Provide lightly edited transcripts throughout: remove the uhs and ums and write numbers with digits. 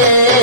রে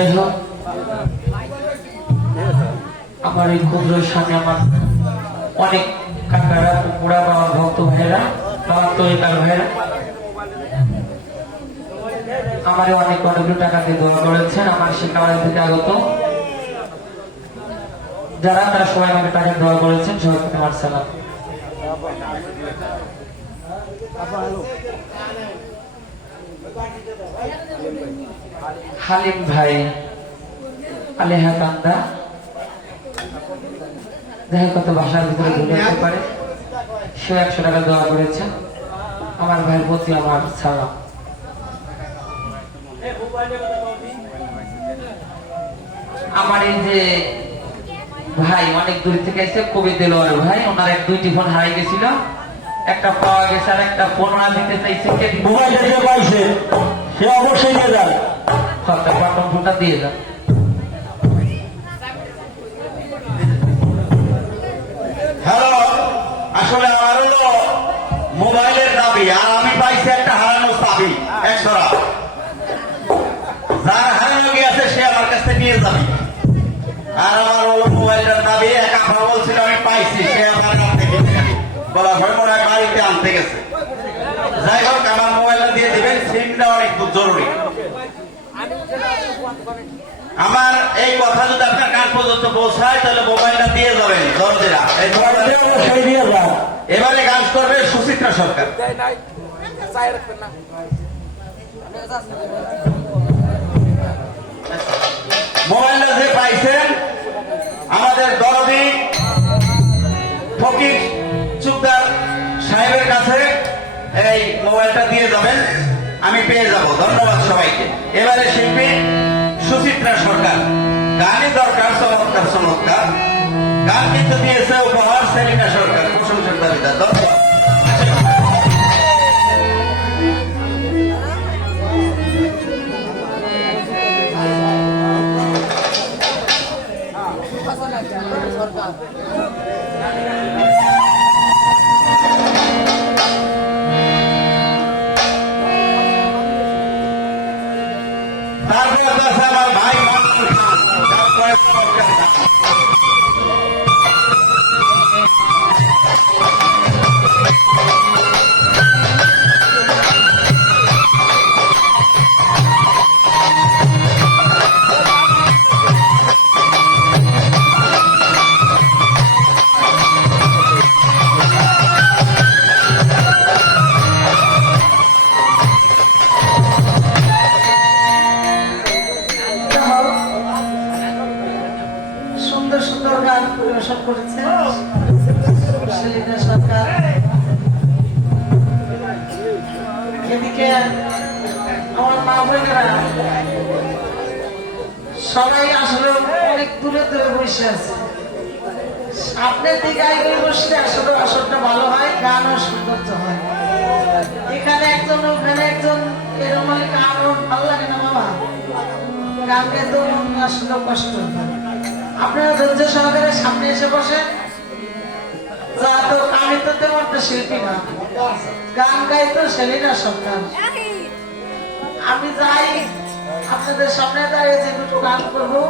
যাই হোক, আমার এই ক্ষুদ্র সামনে আমার অনেক কাকারা বুড়া বাবা ভক্ত ভাইয়েরা বাবা তৈকার ভাইয়েরা আমারে অনেকগুলো টাকা দিয়ে দোয়া করেছেন। আমার শিক্ষাবাড়ি থেকে আগত যারা তারা সবাই আমাকে টাকা দোয়া করেছেন, সবাইকে আমার সালাম। হালিম ভাই আলেহা কান্দা দেখা কত ভাষার ভিতরে ভুলে যেতে পারে, সে 100 টাকা দোয়া করেছেন। আমার ভাইয়ের প্রতি আমার সালাম। আমার এই যে ভাই অনেক দূর থেকে এসে কবি দেলোয়ার ভাই, ওনার 2টি ফোন হারাই গেছিল, একটা পাওয়া গেছে আর একটা ফোন দিতে চাইছে। মোবাইলটা যে পাইছে সে অবশ্যই নিয়ে যান। বাটন ফোনটা দিয়ে যান। হ্যালো, আসলে আমার হলো মোবাইলের দাবি, আর আমি পাইছি একটা হারানো চাবি 100 টাকা। যার হারানো গিয়েছে সে আমার কাছে নিয়ে যাবে। আর আমার হলো মোবাইলটার দাবি, এক আফা বলছিল আমি পাইছি, সে আমার কাছ থেকে বলা হয় মনে হয় বাড়িতে আনতে গেছে। যাই হোক, আমার মোবাইলটা দিয়ে দিবেন, সিমটা অনেক জরুরি। আমার এই কথা যদি আপনার কান পর্যন্ত পৌঁছায় তাহলে মোবাইলটা দিয়ে যাবেন দরজেরা। এবারে গান করবে সুচিত্রা সরকার। মোবাইলটা যে পাইছেন আমাদের দরদি ফকির চুকদার সাহেবের কাছে এই মোবাইলটা দিয়ে যাবেন, আমি পেয়ে যাব। ধন্যবাদ সবাইকে। এবারে শিল্পী সুচিত্রা সরকার, গানই দরকার চমৎকার চমৎকার গান কিন্তু দিয়েছে উপহার সেলিনা সরকার, প্রশংসার দাবিদার। ধন্যবাদ। তারপরে আছে আমার ভাই সুন্দর সুন্দর গান পরিবেশন করেছেন সেলিনা সরকার। এদিকে আমার মা বোনেরা সবাই আসলে অনেক দূরে দূরে বসে আছে। আপনার দিকে আগে বসলে আসলে আসরটা ভালো হয়, গানও সৌন্দর্য হয়। এখানে একজন ওখানে একজন এরকম হলে গানও ভালো লাগে না বাবা। গান গাইতে আসলে কষ্ট হয়। আপনারা ধৈর্য সহকারে সামনে এসে বসেন। আমি তো তেমন একটা শিল্পী না, গান গাইতো সেলিনা সরকার। আমি যাই আপনাদের সামনে দাঁড়িয়ে যে দুটো গান করবো।